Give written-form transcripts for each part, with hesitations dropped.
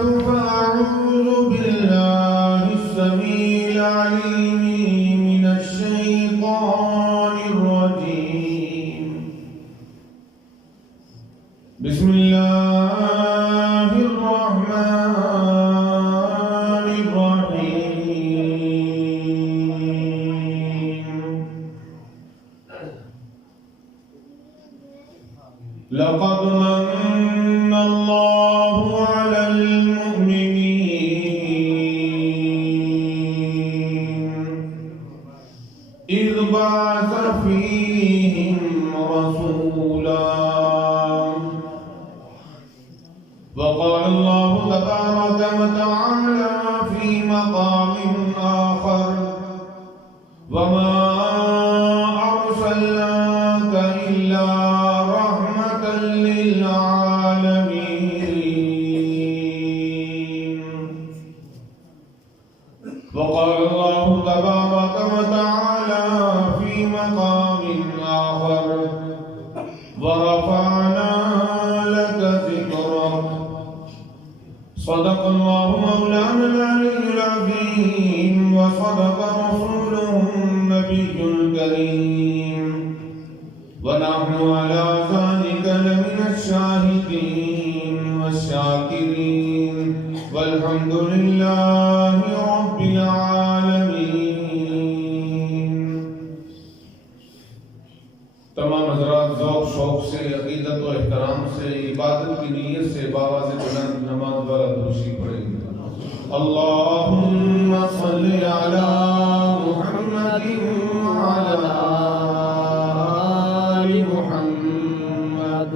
فأعوذ بالله السميع العليم من الشيطان الرجيم. بسم الله الرحمن الرحيم. لقد من الله على المؤمنين إذ بعث فيهم رسولا. وقال الله تبارك وتعالى في مقام آخر: وما أرسلناك إلا رحمة للعالمين. وقال الله تبارك وتعالى في مقام آخر: ورفعنا لك ذكرك. صدق الله مولانا العلي العظيم وصدق رسوله النبي الكريم، ونحن على ذلك لمن الشاهدين والشاكرين، والحمد لله رب العالمين. تمام حضرات ذوق شوق سے، عقیدت و احترام سے، عبادت کی نیت سے بآواز بلند نماز والا درود پڑھیں گے. اللهم صل على محمد وعلى آل محمد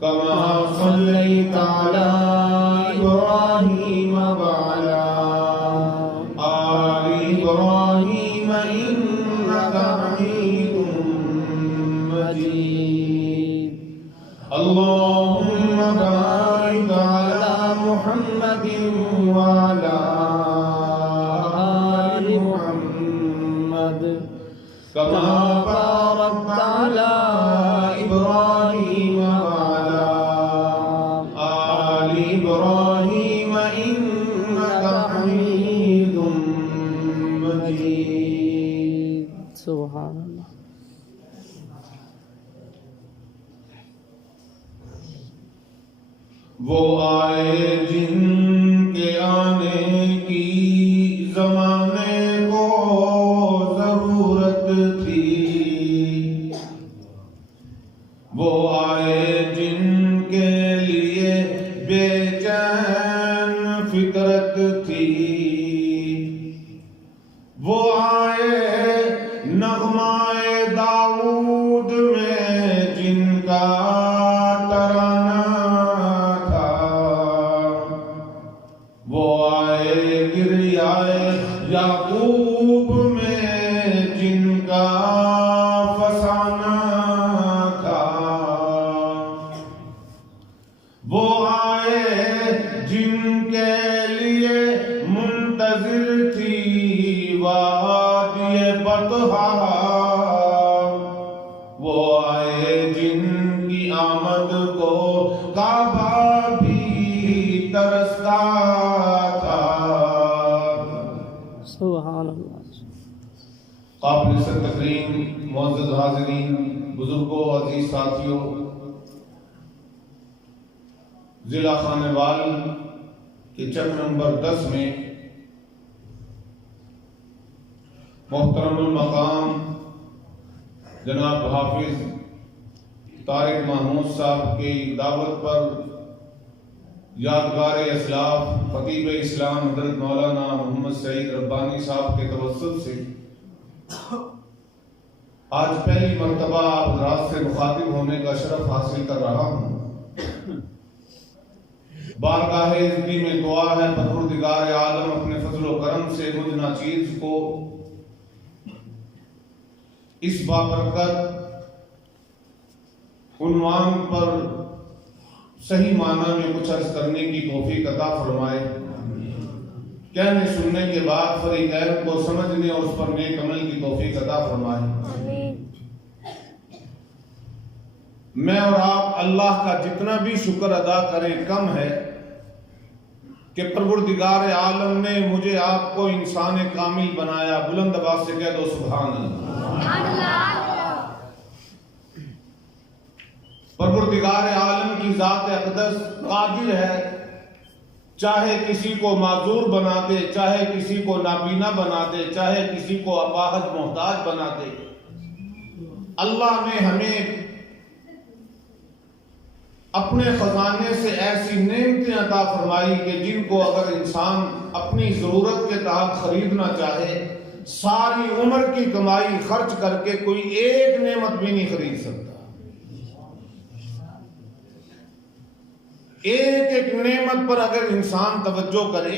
كما صليت على إبراهيم وعلى آل إبراهيم إنك حميد مجيد. اللهم بارك على محمد وعلى آل محمد كما باركت على إبراهيم وعلى آل إبراهيم إنك حميد مجيد. سبحان اللہ. وہ آئے جن کے آنے کی زمانے کو ضرورت تھی. وہ آئے جن کے لیے بے چین فطرت تھی. وہ آئے نغمائے داؤد میں جن کا ترانہ تھا. وہ آئے گریائے یعقوب میں جن کا فسانہ تھا. وہ آئے جن کے لیے منتظر تھی وادی بطحا. وہ آئے جن کی آمد کو کعبہ بھی ترستا تھا. سبحان اللہ. قابل عزت تکریم معزز حاضرین، بزرگوں، عزیز ساتھیوں، ضلع خانوال کے چک نمبر 10 میں محترم المقام جناب حافظ طارق محمود صاحب کی دعوت پر یادگار اسلاف خطیب اسلام حضرت مولانا محمد سعید ربانی صاحب کے توسط سے آج پہلی مرتبہ آپ حضرات سے مخاطب ہونے کا شرف حاصل کر رہا ہوں. بارگاہ عزتی میں دعا ہے پروردگار عالم اپنے فضل و کرم سے مجھ ناچیز کو اس بابرکت عنوان پر صحیح معنی میں کچھ عرض کرنے کی توفیق عطا فرمائے. کہنے سننے کے بعد فریقین کو سمجھنے اور اس پر نیک عمل کی توفیق عطا فرمائے. میں اور آپ اللہ کا جتنا بھی شکر ادا کریں کم ہے. کہ پروردگار عالم نے مجھے آپ کو انسان کامل بنایا. بلند آواز سے کہہ دو سبحان اللہ. پروردگار عالم کی ذات اقدس قادر ہے، چاہے کسی کو معذور بنا دے، چاہے کسی کو نابینا بنا دے، چاہے کسی کو اپاہج محتاج بنا دے. اللہ نے ہمیں اپنے خزانے سے ایسی نعمتیں عطا فرمائی کہ جن کو اگر انسان اپنی ضرورت کے تحت خریدنا چاہے، ساری عمر کی کمائی خرچ کر کے کوئی ایک نعمت بھی نہیں خرید سکتا. ایک ایک نعمت پر اگر انسان توجہ کرے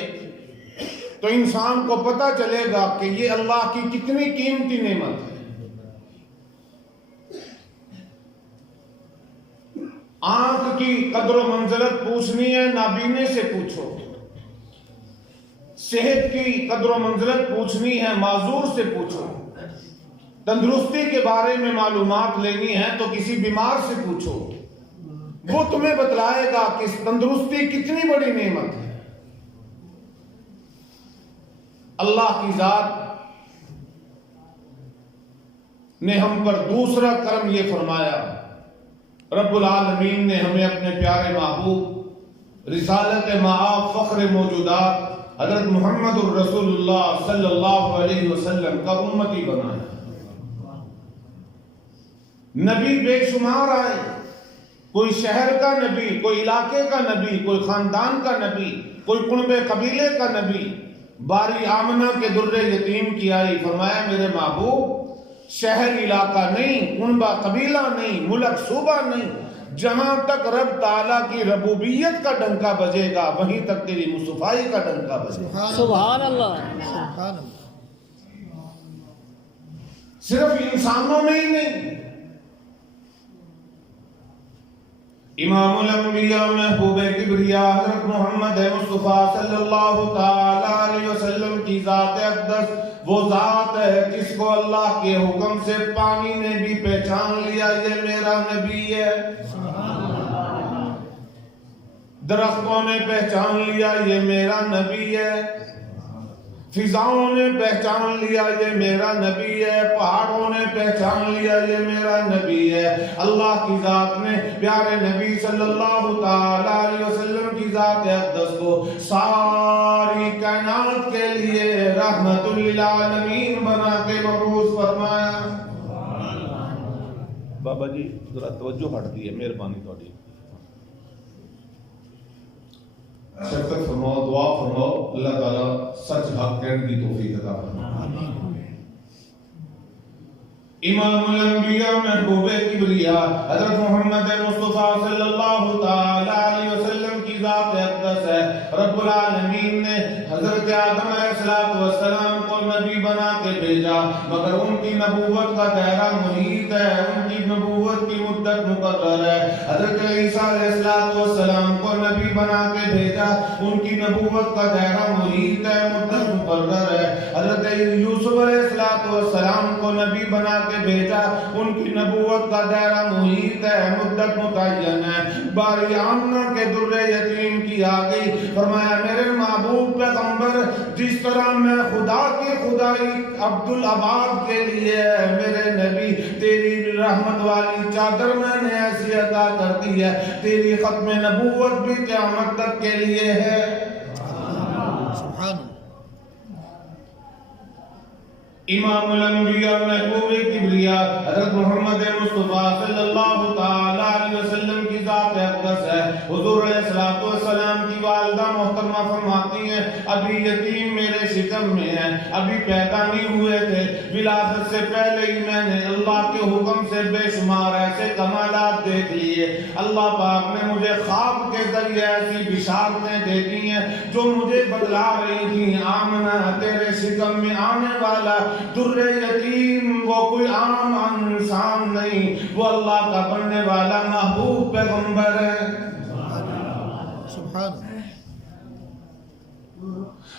تو انسان کو پتہ چلے گا کہ یہ اللہ کی کتنی قیمتی نعمت ہے. آنکھ کی قدر و منزلت پوچھنی ہے، نابینے سے پوچھو. صحت کی قدر و منزلت پوچھنی ہے، معذور سے پوچھو. تندرستی کے بارے میں معلومات لینی ہے تو کسی بیمار سے پوچھو. وہ تمہیں بتلائے گا کہ تندرستی کتنی بڑی نعمت ہے. اللہ کی ذات نے ہم پر دوسرا کرم یہ فرمایا، رب العالمین نے ہمیں اپنے پیارے محبوب رسالت معاب فخر موجودات حضرت محمد الرسول اللہ صلی اللہ علیہ وسلم کا امتی بنایا. نبی بے شمار آئے، کوئی شہر کا نبی، کوئی علاقے کا نبی، کوئی خاندان کا نبی، کوئی کنبے قبیلے کا نبی. باری آمنہ کے در یتیم کی آئی، فرمایا میرے محبوب شہر علاقہ نہیں، کنبہ قبیلہ نہیں، ملک صوبہ نہیں، جہاں تک رب تعالیٰ کی ربوبیت کا ڈنکا بجے گا وہیں تک تیری مصطفائی کا ڈنکا بجے گا. سبحان اللہ. سبحان اللہ. صرف انسانوں میں ہی نہیں، امام الانبیاء محبوب کبریاء حضرت محمد مصطفیٰ صلی اللہ تعالی علیہ وسلم کی ذات اقدس وہ ذات ہے جس کو اللہ کے حکم سے پانی نے بھی پہچان لیا یہ میرا نبی ہے. درختوں نے پہچان لیا یہ میرا نبی ہے، فضاؤں نے پہچان لیا یہ میرا نبی ہے، پہاڑوں نے پہچان لیا یہ میرا نبی ہے. اللہ کی ذات نے پیارے نبی صلی اللہ تعالی علیہ وسلم کی ذات اقدس کو ساری کائنات کے لیے رحمت للعالمین بنا کے مبعوث فرمایا. بابا جی ذرا توجہ ہٹ دی ہے، مہربانی تھوڑی شفقت فرماؤ، دعا فرماؤ، اللہ تعالیٰ سچ حق کہنے کی توفیق عطا فرمائے. امام الانبیاء محبوب کبریاء حضرت محمد مصطفیٰ صلی اللہ تعالی علیہ وسلم کی ذات اقدس ہے. رب العالمین نے حضرت آدم علیہ السلام کو نبی بنا کے بھیجا، مگر ان کی نبوت کا دائرہ محیط ہے، ان کی نبوت کی مدت مقرر ہے. حضرت عیسیٰ علیہ السلام کو نبی بنا کے بھیجا، ان کی نبوت کا دائرہ محیط ہے، مدت مقرر ہے. حضرت یوسف علیہ السلام کو نبی بنا کے بھیجا، ان کی نبوت کا دائرہ محیط ہے، مدت متعین ہے. باری آمنہ کے در یتیم کی آ گئی، فرمایا میرے محبوب پیغمبر جس طرح میں خدا کی خدائی عبدالعباد کے لیے ہے، میرے نبی تیری رحمت والی چادر میں نے ایسی عطا کر دی ہے، تیری ختم نبوت بھی قیامت تک کے لیے ہے. سبحان امام الانبیاء محبوب کبریاء حضرت محمد مصطفیٰ صلی اللہ تعالی علیہ وسلم کی ذات اقدس ہے. حضور علیہ السلام کی والدہ محترمہ فرماتی ہیں ابھی یتیم میرے شکم میں ہیں، ابھی پیدا نہیں ہوئے تھے، ولادت سے پہلے ہی میں نے اللہ کے حکم سے بے شمار ایسے کمالات دیکھ لیے. اللہ پاک نے مجھے خواب کے ذریعے ایسی بشارتیں دے دی ہیں جو مجھے بتلا رہی تھیں آمنہ تیرے شکم میں آنے والا در یتیم وہ کوئی عام انسان نہیں، وہ اللہ کا بننے والا محبوب پیغمبر ہے. سبحان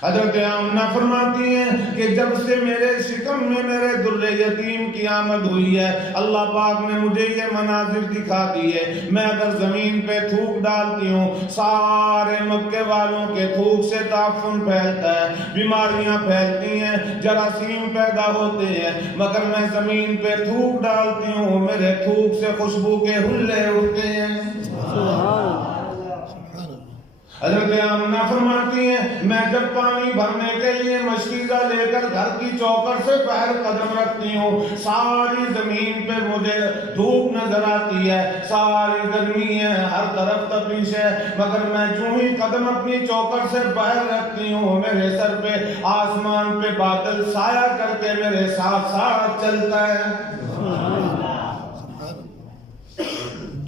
حضرت آمنہ فرماتی ہیں کہ جب سے میرے شکم میں میرے در یتیم کی آمد ہوئی ہے، اللہ پاک نے مجھے یہ مناظر دکھا دی ہے، میں اگر زمین پہ تھوک ڈالتی ہوں سارے مکے والوں کے تھوک سے تعفن پھیلتا ہے، بیماریاں پھیلتی ہیں، جراثیم پیدا ہوتے ہیں، مگر میں زمین پہ تھوک ڈالتی ہوں میرے تھوک سے خوشبو کے حلے اٹھتے ہیں۔ حضرت آمنہ فرماتی ہیں میں جب پانی بھرنے کے لیے مشکیزہ لے کر گھر کی چوکر سے پیر قدم رکھتی ہوں، ساری زمین پہ مجھے دھوپ نظر آتی ہے، ساری گرمی ہے، ہر طرف تپش ہے، مگر میں جو ہی قدم اپنی چوکر سے پیر رکھتی ہوں میرے سر پہ آسمان پہ بادل سایہ کر کے میرے ساتھ ساتھ چلتا ہے۔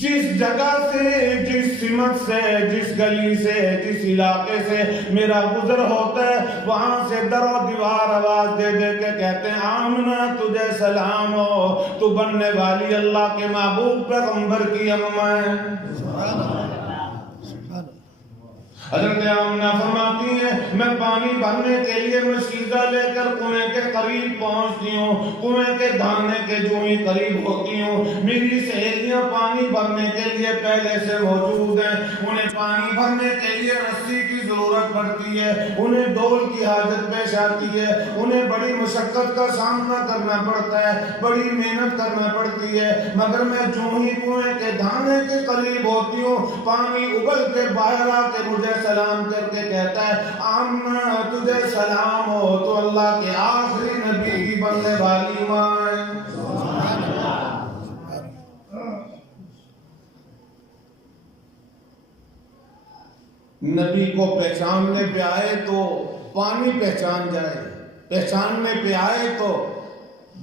جس جگہ سے، جس سمت سے، جس گلی سے، جس علاقے سے میرا گزر ہوتا ہے وہاں سے در و دیوار آواز دے دے کے کہتے ہیں آمنہ تجھے سلام ہو، تو بننے والی اللہ کے محبوب پیغمبر کی اماں ہے۔ حضرت آمنہ فرماتی ہیں میں پانی بھرنے کے لیے مشکیزہ لے کر کنویں کے قریب پہنچتی ہوں، کنویں کے دھانے کے جو ہی قریب ہوتی ہوں، میری سہیلیاں پانی بھرنے کے لیے پہلے سے موجود ہیں، انہیں پانی بھرنے کے لیے رسی کی ضرورت پڑتی ہے، انہیں ڈول کی حاجت پیش آتی ہے، انہیں بڑی مشقت کا سامنا کرنا پڑتا ہے، بڑی محنت کرنا پڑتی ہے، مگر میں جو ہی کنویں کے دھانے کے قریب ہوتی ہوں پانی ابل کے باہر آ کے مجھے سلام کر کے کہتا ہے آمنہ تجھے سلام ہو، تو اللہ کے آخری نبی کی بننے والی ماں ہے۔ نبی کو پہچاننے پہ آئے تو پانی پہچان جائے، پہچاننے پہ آئے تو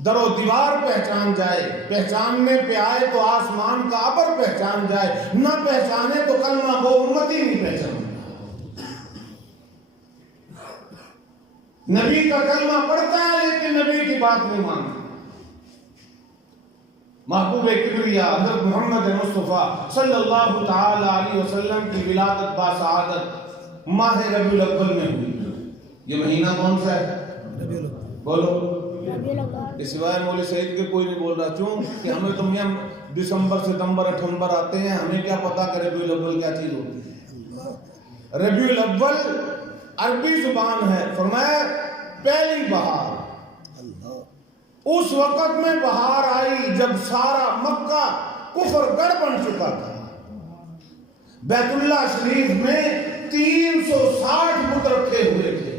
در و دیوار پہچان جائے، پہچاننے پہ آئے تو آسمان کا ابر پہچان جائے، نہ پہچانے تو کلمہ گو امتی نہیں پہچانے۔ نبی کا کلمہ پڑھتا ہے لیکن نبی کی بات نہیں مانتا۔ محبوب کبریا حضرت محمد مصطفیٰ صلی اللہ تعالی علیہ وسلم کی ولادت باسعادت ماہ ربیع الاول میں ہوئی۔ یہ مہینہ کون سا ہے؟ بولو۔ اس سوائے مولوی سعید کے کوئی نہیں بول رہا، کیوں کہ ہمیں تو میاں دسمبر ستمبر اٹھمبر آتے ہیں، ہمیں کیا پتا کہ ربیع الاول کیا چیز ہوتی ہے۔ ربیع الاول عربی زبان ہے، فرمایا پہلی بہار۔ اس وقت میں بہار آئی جب سارا مکہ کفر گڑھ بن چکا تھا، بیت اللہ شریف میں 360 بت رکھے ہوئے تھے۔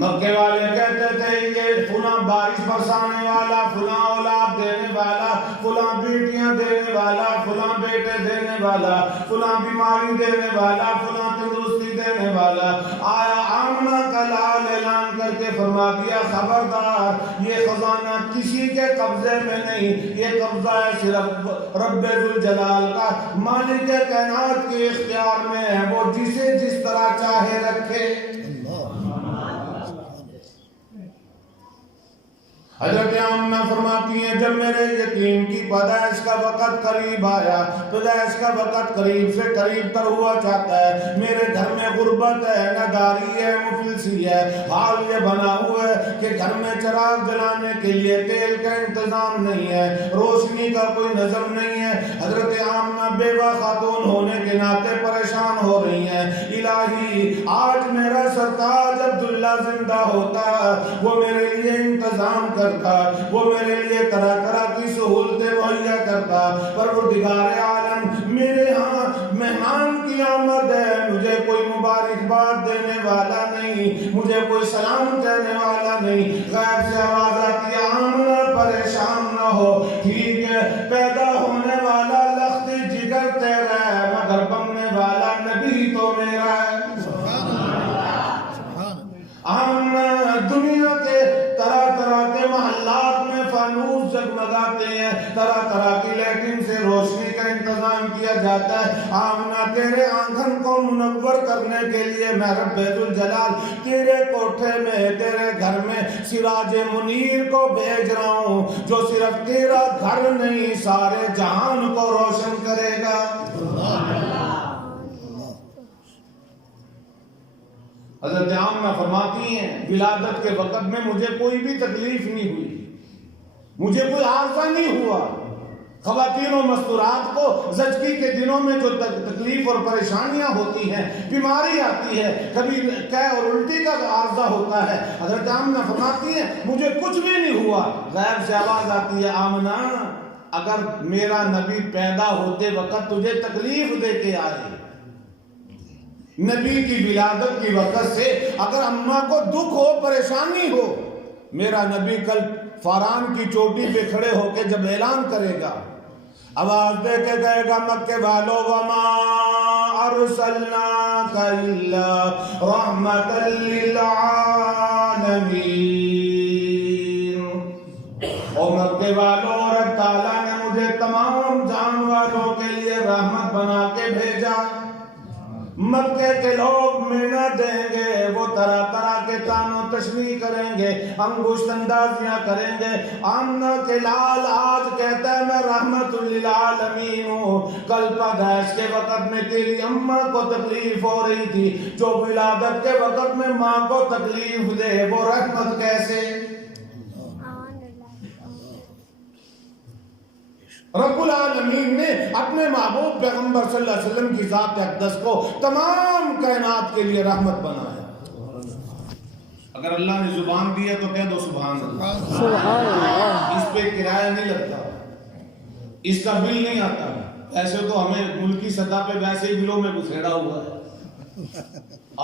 مکے والے کہتے تھے یہ فلاں بارش برسانے والا، فلاں اولاد دینے والا، فلاں بیٹیاں دینے والا، فلاں بیٹے دینے والا، فلاں بیماری دینے والا، فلاں تندرستی دینے والا۔ آیا آمنہ کا لال اعلان کر کے فرما دیا خبردار یہ خزانہ کسی کے قبضے میں نہیں، یہ قبضہ ہے صرف رب ذوالجلال کا، مالک کائنات کے اختیار میں ہے، وہ جسے جس طرح چاہے رکھے۔ حضرت آمنہ فرماتی ہیں جب میرے یتیم کی پیدائش کا وقت قریب آیا، پیدائش کا وقت قریب سے قریب تر ہوا چاہتا ہے، میرے گھر میں غربت ہے، نداری ہے، مفلسی ہے، حال یہ بنا ہوا ہے کہ گھر میں چراغ جلانے کے لیے تیل کا انتظام نہیں ہے، روشنی کا کوئی نظم نہیں ہے۔ حضرت آمنہ بیوہ خاتون ہونے کے ناطے پریشان ہو رہی ہیں، الہی آج میرا سرتاج عبداللہ زندہ ہوتا، وہ میرے لیے انتظام کر، وہ میرے لیے طرح طرح کی سہولتیں مہیا کرتا، پروردگار عالم میرے ہاں مہمان کی آمد ہے، مجھے کوئی مبارکباد دینے والا نہیں، مجھے کوئی سلام کہنے والا نہیں، غیب سے آواز آتی ہے آمنہ پریشان نہ ہو، ٹھیک ہے پیدا ہونے والا لخت جگر تیرا ہے مگر بننے والا نبی تو میرا ہے۔ ہم دنیا کے طرح طرح کے محلات میں فانوس جگمگاتے ہیں، طرح طرح کی لیٹن سے روشنی کا انتظام کیا جاتا ہے، آمنہ تیرے آنگن کو منور کرنے کے لیے میں رب ذوالجلال تیرے کوٹھے میں، تیرے گھر میں سراج منیر کو بھیج رہا ہوں جو صرف تیرا گھر نہیں سارے جہان کو روشن کرے گا۔ حضرت آمنہ فرماتی ہیں ولادت کے وقت میں مجھے کوئی بھی تکلیف نہیں ہوئی، مجھے کوئی عارضہ نہیں ہوا۔ خواتین و مستورات کو زچگی کے دنوں میں جو تکلیف اور پریشانیاں ہوتی ہیں، بیماری آتی ہے، کبھی قے اور الٹی کا عارضہ ہوتا ہے، حضرت آمنہ فرماتی ہیں مجھے کچھ بھی نہیں ہوا۔ غیب سے آواز آتی ہے آمنہ اگر میرا نبی پیدا ہوتے وقت تجھے تکلیف دے کے آئے، نبی کی ولادت کی وقت سے اگر اماں کو دکھ ہو پریشانی ہو، میرا نبی کل فاران کی چوٹی پہ کھڑے ہو کے جب اعلان کرے گا، آواز دے کے کہے گا مکے والو وما ارسلناک الا رحمتا للعالمین، اور مکے والوں رب تعالیٰ نے مجھے تمام جانوروں کے لیے رحمت بنا کے بھیجا۔ مکے کے لوگ محنت دیں گے، وہ طرح طرح کے طعن و تشنیع کریں گے، انگشت اندازیاں کریں گے۔ آمنہ کے لال آج کہتا ہے میں رحمت للعالمین ہوں، کل پیدائش کے وقت میں تیری اماں کو تکلیف ہو رہی تھی، جو ولادت کے وقت میں ماں کو تکلیف دے وہ رحمت کیسے؟ رب العالمین نے اپنے محبوب پیغمبر صلی اللہ علیہ وسلم کی ذات اقدس کو تمام کائنات کے لیے رحمت بنایا۔ اگر اللہ نے زبان دی ہے تو کہہ دو سبحان اللہ۔ سبحان اللہ۔ اس پہ کرایہ نہیں لگتا، اس کا بل نہیں آتا۔ ایسے تو ہمیں ملکی سطح پہ ویسے ہی بلوں میں گھسیڑا ہوا ہے۔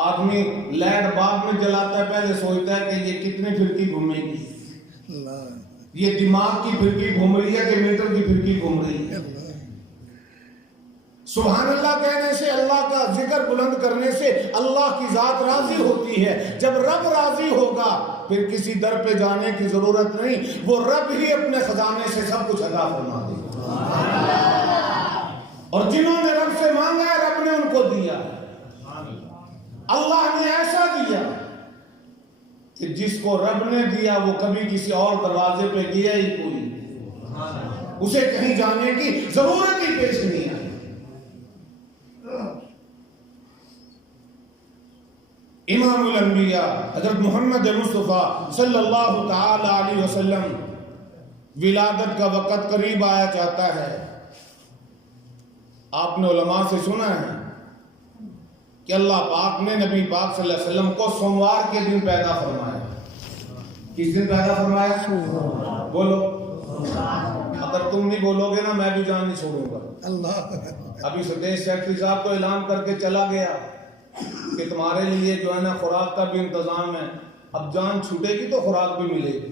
آدمی لائٹ بعد میں جلاتا ہے، پہلے سوچتا ہے کہ یہ کتنے پھرکی گھومے گی، یہ دماغ کی پھرکی گھوم رہی ہے کہ میٹر کی پھرکی گھوم رہی ہے۔ سبحان اللہ کہنے سے، اللہ کا ذکر بلند کرنے سے اللہ کی ذات راضی ہوتی ہے۔ جب رب راضی ہوگا پھر کسی در پہ جانے کی ضرورت نہیں، وہ رب ہی اپنے خزانے سے سب کچھ عطا فرما دے گا۔ اور جنہوں نے رب سے مانگا ہے رب نے ان کو دیا۔ اللہ نے ایسا دیا کہ جس کو رب نے دیا وہ کبھی کسی اور دروازے پہ گیا ہی کوئی، اسے کہیں جانے کی ضرورت ہی پیش نہیں آئی۔ امام الانبیاء حضرت محمد مصطفیٰ صلی اللہ تعالی علیہ وسلم ولادت کا وقت قریب آیا چاہتا ہے۔ آپ نے علماء سے سنا ہے کہ اللہ پاک نے نبی پاک صلی اللہ علیہ وسلم کو سوموار کے دن پیدا فرمایا۔ کس دن پیدا فرمایا؟ بولو۔ اگر تم نہیں بولو گے نا میں بھی جان نہیں چھوڑوں گا۔ ابھی سدیش سیکٹری صاحب تو اعلان کر کے چلا گیا کہ تمہارے لیے جو ہے نا خوراک کا بھی انتظام ہے، اب جان چھوٹے گی تو خوراک بھی ملے گی۔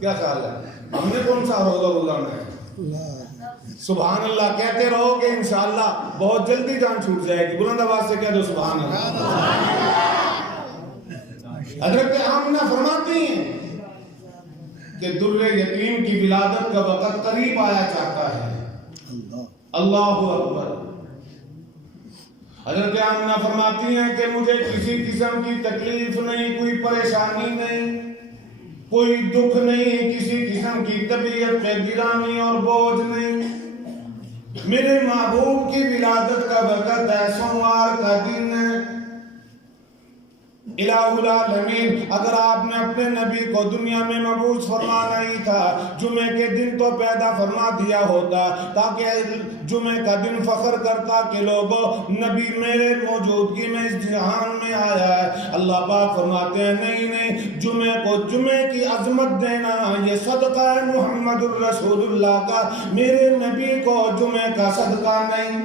کیا خیال ہے؟ ہم نے کون سا روزہ روزانہ ہے؟ سبحان اللہ کہتے رہو کہ انشاءاللہ بہت جلدی جان چھوٹ جائے گی۔ بلند آواز سے کہہ دو سبحان اللہ۔ حضرت آمنہ فرماتی ہیں کہ در یتیم کی ولادت کا وقت قریب آیا چاہتا ہے۔ اللہ اکبر۔ حضرت آمنہ فرماتی ہیں کہ مجھے کسی قسم کی تکلیف نہیں، کوئی پریشانی نہیں، کوئی دکھ نہیں، کسی قسم کی طبیعت پہ گرانی اور بوجھ نہیں۔ میرے محبوب کی ولادت کا وقت ہے، سوموار کا دن ہے۔ الہ العالمین اگر آپ نے اپنے نبی کو دنیا میں مبعوث فرمانا ہی تھا، جمعے کے دن تو پیدا فرما دیا ہوتا تاکہ جمعے کا دن فخر کرتا کہ لوگوں نبی میرے موجودگی میں اس جہان میں آیا ہے۔ اللہ پاک فرماتے ہیں نہیں نہیں، جمعے کو جمعے کی عظمت دینا یہ صدقہ ہے محمد الرسول اللہ کا، میرے نبی کو جمعے کا صدقہ نہیں۔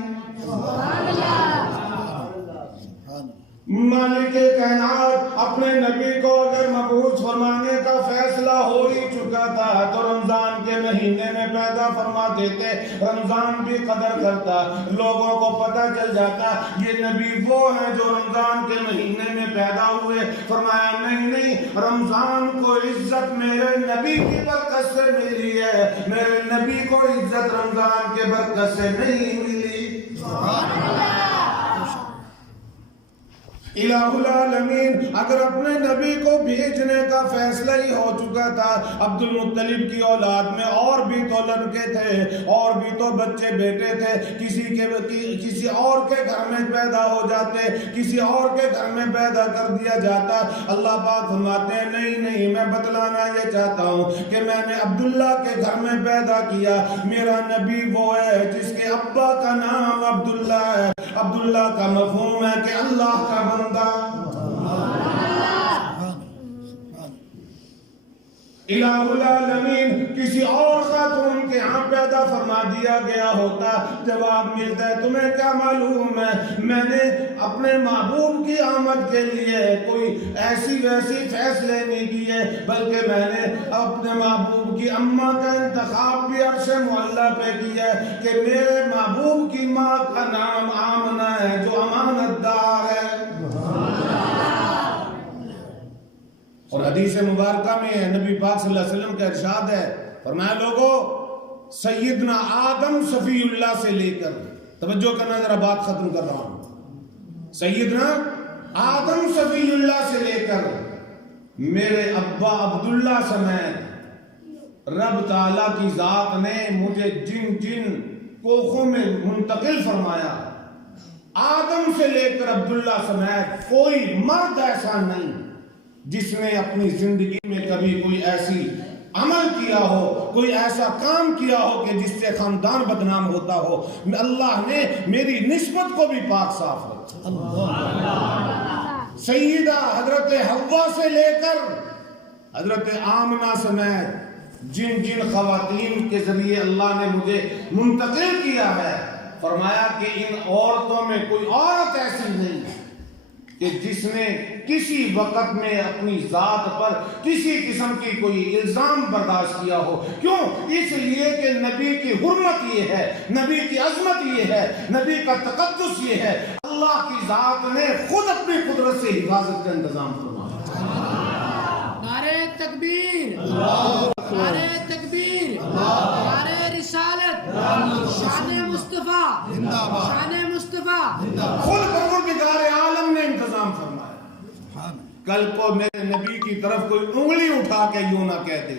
مالک کائنات اپنے نبی کو اگر مبعوث فرمانے کا فیصلہ ہو ہی چکا تھا تو رمضان کے مہینے میں پیدا فرما دیتے، رمضان بھی قدر کرتا، لوگوں کو پتہ چل جاتا یہ نبی وہ ہیں جو رمضان کے مہینے میں پیدا ہوئے۔ فرمایا نہیں نہیں، رمضان کو عزت میرے نبی کی برکت سے ملی ہے، میرے نبی کو عزت رمضان کے برکت سے نہیں ملی۔ الہ العالمین اگر اپنے نبی کو بھیجنے کا فیصلہ ہی ہو چکا تھا، عبد المطلب کی اولاد میں اور بھی تو لڑکے تھے، اور بھی تو بچے بیٹے تھے، کسی اور کے گھر میں پیدا ہو جاتے، کسی اور کے گھر میں پیدا کر دیا جاتا۔ اللہ پاک فرماتے ہیں نہیں، میں بتلانا یہ چاہتا ہوں کہ میں نے عبداللہ کے گھر میں پیدا کیا۔ میرا نبی وہ ہے جس کے ابا کا نام عبداللہ ہے۔ عبداللہ کا مفہوم ہے کہ اللہ کا بندہ۔ الہ العالمین کسی اور خاتون کے ہاں پیدا فرما دیا گیا ہوتا، جواب ملتا ہے تمہیں کیا معلوم ہے، میں نے اپنے محبوب کی آمد کے لیے کوئی ایسی ویسی فیصلے نہیں کیے، بلکہ میں نے اپنے محبوب کی اماں کا انتخاب بھی عرش معلیٰ پہ کیا ہے کہ میرے محبوب کی ماں کا نام آمنہ ہے جو امانت دار ہے۔ اور حدیث مبارکہ میں نبی پاک صلی اللہ علیہ وسلم کا ارشاد ہے، فرمایا لوگو سیدنا آدم صفی اللہ سے لے کر، توجہ کرنا ذرا بات ختم کر رہا ہوں، سیدنا آدم صفی اللہ سے لے کر میرے ابا عبداللہ سمیت رب تعالیٰ کی ذات نے مجھے جن کوخوں میں منتقل فرمایا، آدم سے لے کر عبداللہ سمیت کوئی مرد ایسا نہیں جس نے اپنی زندگی میں کبھی کوئی ایسی عمل کیا ہو، کوئی ایسا کام کیا ہو کہ جس سے خاندان بدنام ہوتا ہو۔ اللہ نے میری نسبت کو بھی پاک صاف رکھا۔ سیدہ حضرت حوا سے لے کر حضرت آمنہ سمیت جن خواتین کے ذریعے اللہ نے مجھے منتقل کیا ہے، فرمایا کہ ان عورتوں میں کوئی عورت ایسی نہیں کہ جس نے کسی وقت میں اپنی ذات پر کسی قسم کی کوئی الزام برداشت کیا ہو۔ کیوں؟ اس لیے کہ نبی کی حرمت یہ ہے، نبی کی عظمت یہ ہے، نبی کا تقدس یہ ہے، اللہ کی ذات نے خود اپنی قدرت سے حفاظت کا انتظام فرمایا۔ نعرہ تکبیر، نعرہ تکبیر، نعرہ رسالت، شان مصطفیٰ، شان مصطفیٰ۔ خود پروردگار عالم نے انتظام فرمایا۔ کل کو میرے نبی کی طرف کوئی انگلی اٹھا کے یوں نہ کہہ دے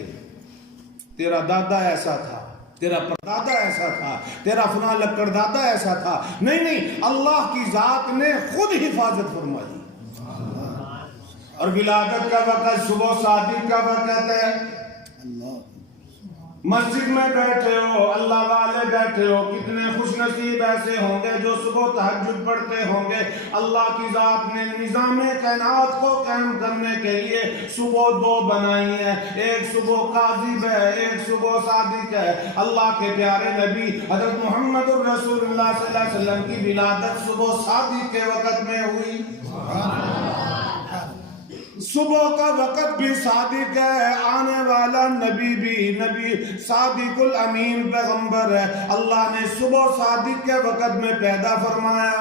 تیرا دادا ایسا تھا، تیرا پردادا ایسا تھا، تیرا فلاں لکڑ دادا ایسا تھا، نہیں، اللہ کی ذات نے خود حفاظت فرمائی۔ اور ولادت کا وقت صبح صادق کا وقت ہے، مسجد میں بیٹھے ہو، اللہ والے بیٹھے ہو، کتنے خوش نصیب ایسے ہوں گے جو صبح تہجد پڑھتے ہوں گے۔ اللہ کی ذات نے نظام کائنات کو قائم کرنے کے لیے صبح دو بنائی ہیں، ایک صبح کاذب ہے، ایک صبح صادق ہے۔ اللہ کے پیارے نبی حضرت محمد الرسول اللہ صلی اللہ علیہ وسلم کی ولادت صبح صادق کے وقت میں ہوئی۔ صبح کا وقت بھی صادق ہے، آنے والا نبی بھی نبی صادق الامین پیغمبر ہے، اللہ نے صبح صادق کے وقت میں پیدا فرمایا۔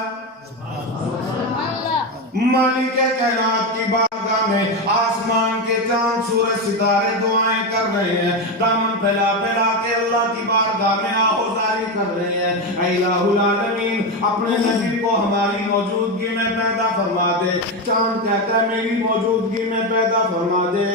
مالک کائنات کی بارگاہ میں آسمان کے چاند سورج ستارے دعائیں کر رہے ہیں، دامن پھیلا پھیلا کے اللہ کی بارگاہ میں آہوزاری کر رہے ہیں، اے الہ العالمین اپنے نبی کو ہماری موجودگی میں پیدا فرما دے۔ چاند کہتا ہے میری موجودگی میں پیدا فرما دے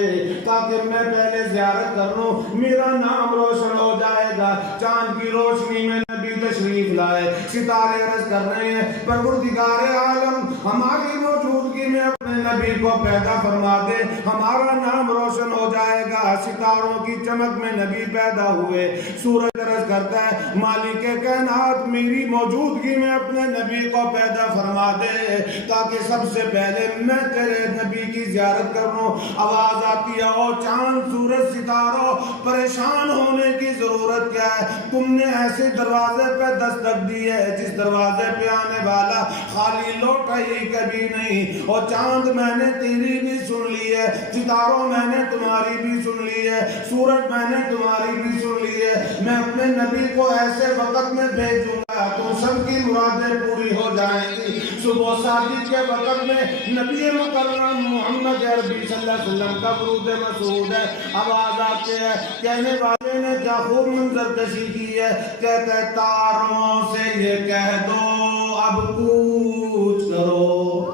تاکہ میں پہلے زیارت کر لوں، میرا نام روشن ہو جائے گا۔ چاند کی روشنی میں نبی تشریف لائے، ستارے عرض کر رہے ہیں پروردگار عالم ہماری موجودگی میں اپنے نبی کو پیدا فرما دے، ہمارا نام روشن ہو جائے گا۔ ستاروں کی چمک میں نبی پیدا ہوئے، سورج عرض کرتا ہے مالک کائنات میری موجودگی میں اپنے نبی کو پیدا فرما دے تاکہ سب سے پہلے میں تیرے نبی کی زیارت کر لوں۔ آواز آتی ہے او چاند سورج ستاروں پریشان ہونے کی ضرورت کیا ہے، تم نے ایسے دروازے پہ دستک دی ہے جس دروازے پہ آنے والا خالی لوٹا ہی کبھی نہیں۔ اور چاند میں نے تیری بھی سن لی ہے، ستاروں میں نے تمہاری بھی سن لی ہے، سورج میں نے تمہاری بھی سن لی ہے، میں اپنے نبی کو ایسے وقت میں بھیجوں گا تو سب کی مرادیں پوری ہو جائیں گی۔ صبح صادق کے وقت میں نبی مکرم محمد عربی صلی اللہ علیہ وسلم کا ورود مسعود ہے۔ آواز آتے ہیں کہنے والے نے کیا خوب منظر کشی کی ہے، کہتا ہے تاروں سے یہ کہہ دو اب کوچ کرو۔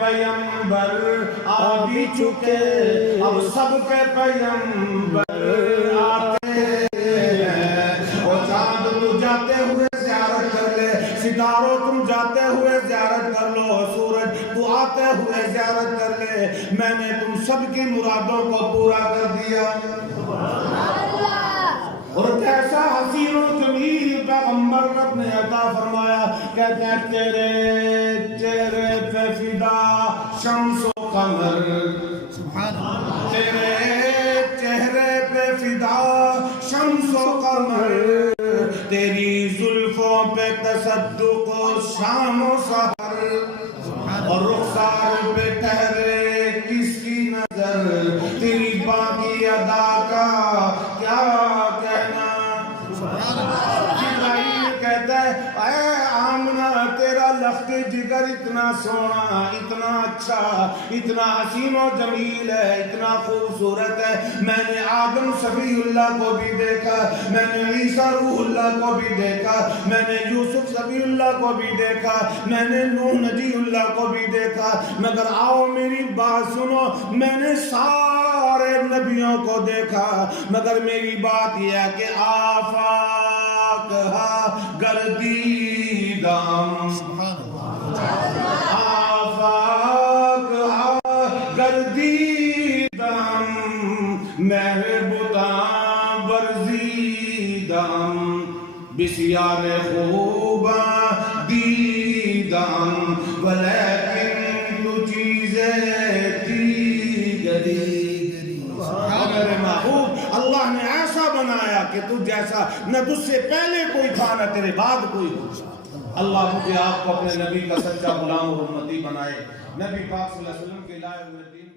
پیغمبر آ بھی چکے اب سب کے پیغمبر آتے ہیں وہ چاند تو جاتے ہوئے زیارت کر لے ستاروں تم جاتے ہوئے زیارت کر لو سورج تو آتے ہوئے زیارت کر لے میں نے تم سب کی مرادوں کو پورا کر دیا اور کیسا حسین و جمیل پیغمبر رب نے عطا فرمایا کہتے ہیں تیرے چہرے پہ فدا شمس و قمر تیرے چہرے پہ فدا شمس و قمر تیری زلفوں پہ تصدق و شام و سحر اور رخسار پہ ٹھہرے کس کی نظر تیری باقی ادا کا کیا کہنا جبرائیل کہتا ہے اے آمنہ تیرا لخت جگر اتنا سونا اتنا اچھا اتنا حسین و جمیل ہے اتنا خوبصورت ہے میں نے آدم صفی اللہ کو بھی دیکھا میں نے عیسیٰ روح اللہ کو بھی دیکھا میں نے یوسف صفی اللہ کو بھی دیکھا میں نے نوح نجی اللہ کو بھی دیکھا مگر آؤ میری بات سنو میں نے سارے نبیوں کو دیکھا مگر میری بات یہ ہے کہ آفاق گردیدم آفاق گردیدم محبتاں برزیدم بسیار خوباں دیدم ولیکن تو چیزیں دیگری میرے محبوب اللہ نے ایسا بنایا کہ تو جیسا نہ تجھ سے پہلے کوئی تھا نہ تیرے بعد کوئی ہو اللہ مجھے آپ کو اپنے نبی کا سچا غلام اور امتی بنائے نبی پاک صلی اللہ علیہ وسلم کے لائے ہوئے دین